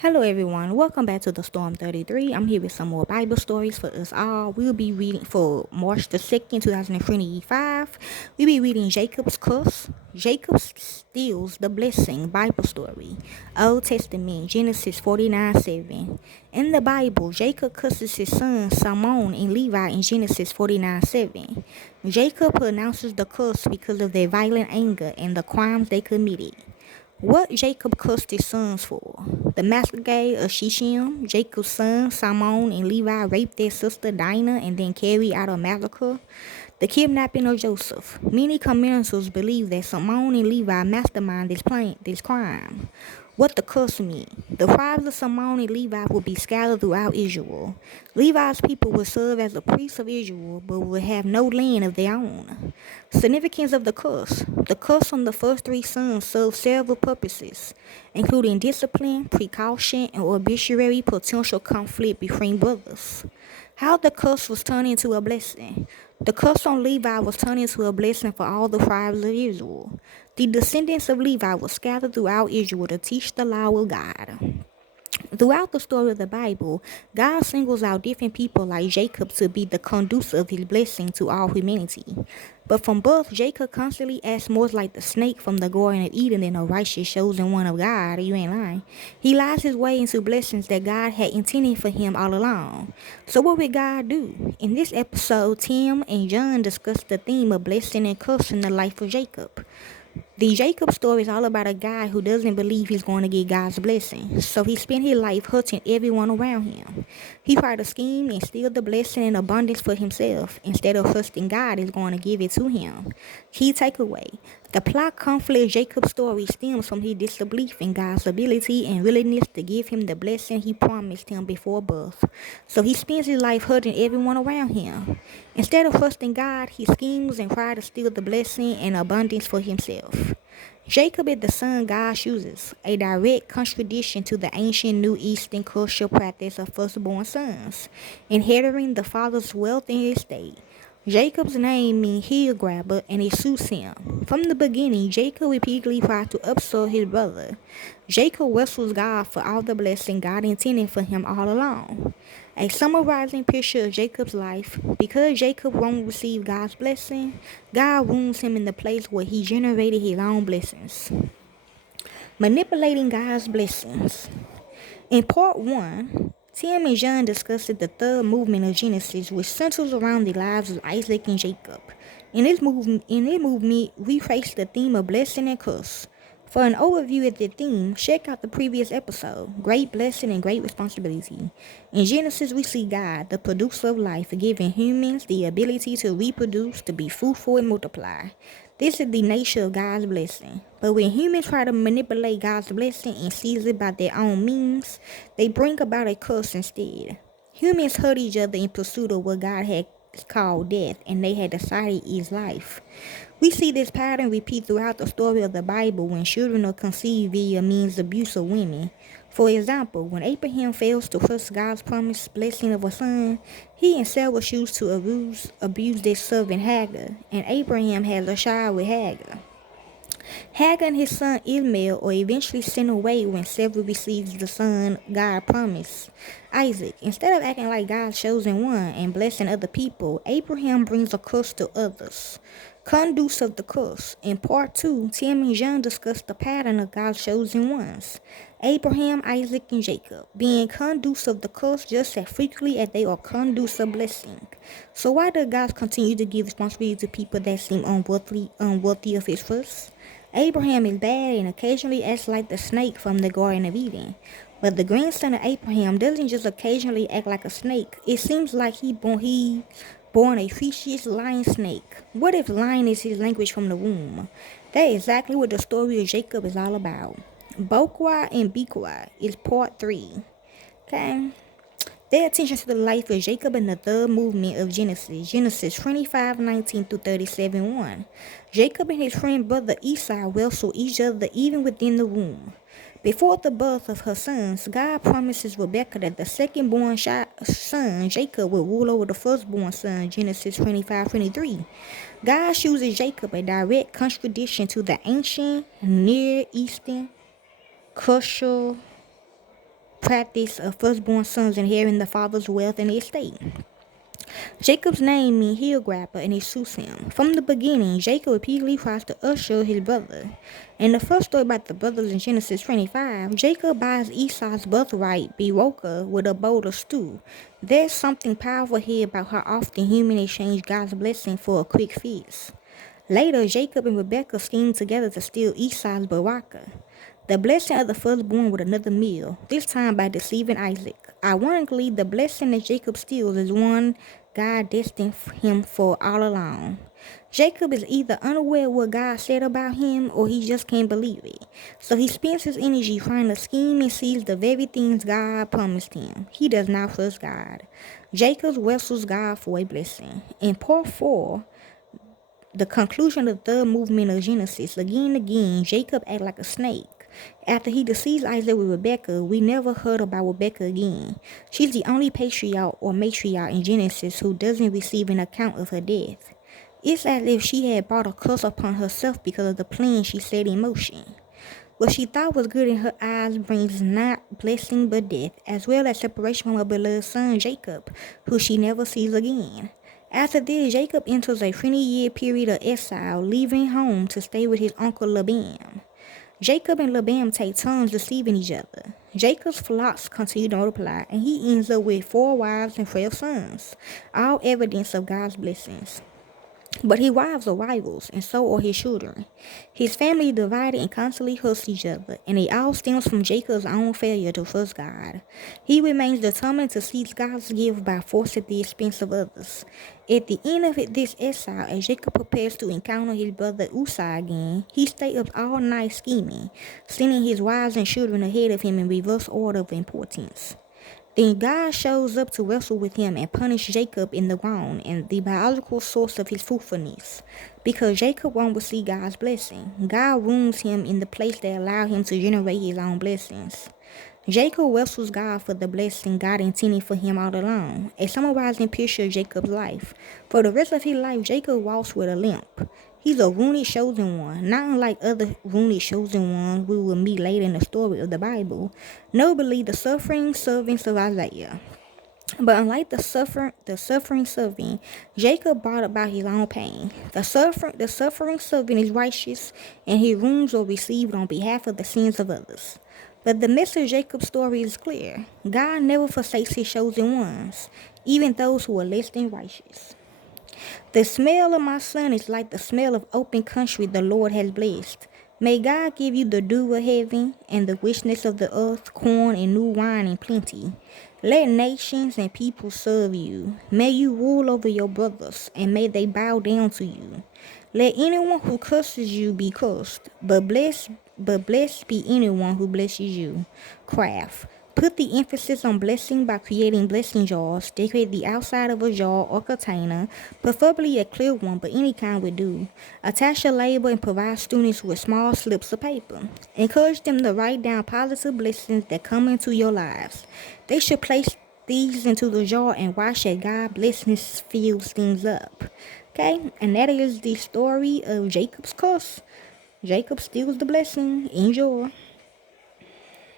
Hello, everyone. Welcome back to the Storm 33. I'm here with some more Bible stories for us all. We'll be reading for March the 2nd, 2025. We'll be reading Jacob's curse. Jacob steals the blessing Bible story. Old Testament, Genesis 49:7. In the Bible, Jacob curses his sons Simeon and Levi in Genesis 49:7. Jacob pronounces the curse because of their violent anger and the crimes they committed. What Jacob cursed his sons for? The massacre of Shechem. Jacob's sons, Simeon and Levi, raped their sister Dinah and then carried out a massacre. The kidnapping of Joseph. Many commentators believe that Simeon and Levi masterminded this crime. What the curse meant? The tribes of Simeon and Levi will be scattered throughout Israel. Levi's people will serve as the priests of Israel, but will have no land of their own. Significance of the curse. The curse on the first three sons served several purposes, including discipline, precaution, and arbitrary potential conflict between brothers. How the curse was turned into a blessing. The curse on Levi was turned into a blessing for all the tribes of Israel. The descendants of Levi were scattered throughout Israel to teach the law of God. Throughout the story of the Bible, God singles out different people like Jacob to be the conducer of his blessing to all humanity. But from birth, Jacob constantly acts more like the snake from the Garden of Eden than a righteous chosen one of God. You ain't lying. He lies his way into blessings that God had intended for him all along. So what would God do? In this episode, Tim and John discuss the theme of blessing and curse in the life of Jacob. The Jacob story is all about a guy who doesn't believe he's going to get God's blessing, so he spent his life hurting everyone around him. He tried to scheme and steal the blessing and abundance for himself instead of trusting God is going to give it to him. Key takeaway. The plot conflict Jacob's story stems from his disbelief in God's ability and willingness to give him the blessing he promised him before birth. So he spends his life hurting everyone around him. Instead of trusting God, he schemes and tries to steal the blessing and abundance for himself. Jacob is the son God chooses, a direct contradiction to the ancient Near Eastern cultural practice of firstborn sons, inheriting the father's wealth and estate. Jacob's name means heel grabber and it suits him. From the beginning, Jacob repeatedly tried to upsell his brother. Jacob wrestles God for all the blessing God intended for him all along. A summarizing picture of Jacob's life. Because Jacob won't receive God's blessing, God wounds him in the place where he generated his own blessings. Manipulating God's blessings. In part 1, Tim and John discussed the third movement of Genesis, which centers around the lives of Isaac and Jacob. In this movement, we face the theme of blessing and curse. For an overview of the theme, check out the previous episode, Great Blessing and Great Responsibility. In Genesis, we see God, the producer of life, giving humans the ability to reproduce, to be fruitful and multiply. This is the nature of God's blessing. But when humans try to manipulate God's blessing and seize it by their own means, they bring about a curse instead. Humans hurt each other in pursuit of what God had called death, and they had decided is life. We see this pattern repeat throughout the story of the Bible when children are conceived via means abuse of women. For example, when Abraham fails to trust God's promised blessing of a son, he and Sarah choose to abuse their servant Hagar, and Abraham has a child with Hagar. Hagar and his son Ishmael are eventually sent away when Sarah receives the son God promised, Isaac. Instead of acting like God's chosen one and blessing other people, Abraham brings a curse to others. Conduce of the curse. In part 2, Tim and John discuss the pattern of God's chosen ones, Abraham, Isaac, and Jacob, being conduce of the curse just as frequently as they are conduce of blessing. So why does God continue to give responsibility to people that seem unworthy of his trust? Abraham is bad and occasionally acts like the snake from the Garden of Eden. But the grandson of Abraham doesn't just occasionally act like a snake. It seems like he born a vicious lion snake. What if lion is his language from the womb? That is exactly what the story of Jacob is all about. Bokwa and Bikwa is part 3. Okay? Pay attention to the life of Jacob and the third movement of Genesis. Genesis 25:19 through 37:1. Jacob and his friend brother Esau wrestle each other even within the womb. Before the birth of her sons, God promises Rebekah that the second-born son, Jacob, will rule over the firstborn son, Genesis 25:23. God chooses Jacob, a direct contradiction to the ancient Near Eastern cultural practice of firstborn sons inheriting the father's wealth and estate. Jacob's name means heel grabber and it suits him. From the beginning, Jacob repeatedly tries to usher his brother. In the first story about the brothers in Genesis 25, Jacob buys Esau's birthright, Beroka, with a bowl of stew. There's something powerful here about how often humans exchange God's blessing for a quick fix. Later, Jacob and Rebekah schemed together to steal Esau's Baraka, the blessing of the firstborn, with another meal, this time by deceiving Isaac. Ironically, the blessing that Jacob steals is one God destined him for all along. Jacob is either unaware of what God said about him or he just can't believe it. So he spends his energy trying to scheme and seize the very things God promised him. He does not trust God. Jacob wrestles God for a blessing. In part 4, the conclusion of the third movement of Genesis, again and again, Jacob acted like a snake. After he deceives Isaac with Rebekah, we never heard about Rebekah again. She's the only patriarch or matriarch in Genesis who doesn't receive an account of her death. It's as if she had brought a curse upon herself because of the plan she set in motion. What she thought was good in her eyes brings not blessing but death, as well as separation from her beloved son Jacob, who she never sees again. After this, Jacob enters a 20-year period of exile, leaving home to stay with his uncle Laban. Jacob and Laban take turns deceiving each other. Jacob's flocks continue to multiply, and he ends up with 4 wives and 12 sons, all evidence of God's blessings. But his wives are rivals, and so are his children. His family divided and constantly hurts each other, and it all stems from Jacob's own failure to trust God. He remains determined to seize God's gift by force at the expense of others. At the end of this exile, as Jacob prepares to encounter his brother Esau again, he stays up all night scheming, sending his wives and children ahead of him in reverse order of importance. Then God shows up to wrestle with him and punish Jacob in the ground and the biological source of his fruitfulness. Because Jacob won't receive God's blessing, God wounds him in the place that allowed him to generate his own blessings. Jacob wrestles God for the blessing God intended for him all along, a summarizing picture of Jacob's life. For the rest of his life, Jacob walks with a limp. He's a wounded chosen one, not unlike other wounded chosen ones we will meet later in the story of the Bible, notably the suffering servants of Isaiah. But unlike the suffering servant, Jacob brought about his own pain. The suffering servant is righteous, and his wounds are received on behalf of the sins of others. But the message of Jacob's story is clear. God never forsakes his chosen ones, even those who are less than righteous. The smell of my son is like the smell of open country the Lord has blessed. May God give you the dew of heaven and the richness of the earth, corn and new wine in plenty. Let nations and people serve you. May you rule over your brothers, and may they bow down to you. Let anyone who curses you be cursed, but blessed be anyone who blesses you. Craft. Put the emphasis on blessing by creating blessing jars. Decorate the outside of a jar or container, preferably a clear one, but any kind would do. Attach a label and provide students with small slips of paper. Encourage them to write down positive blessings that come into your lives. They should place these into the jar and watch as God blessings fills things up. Okay, and that is the story of Jacob's curse. Jacob steals the blessing. Enjoy.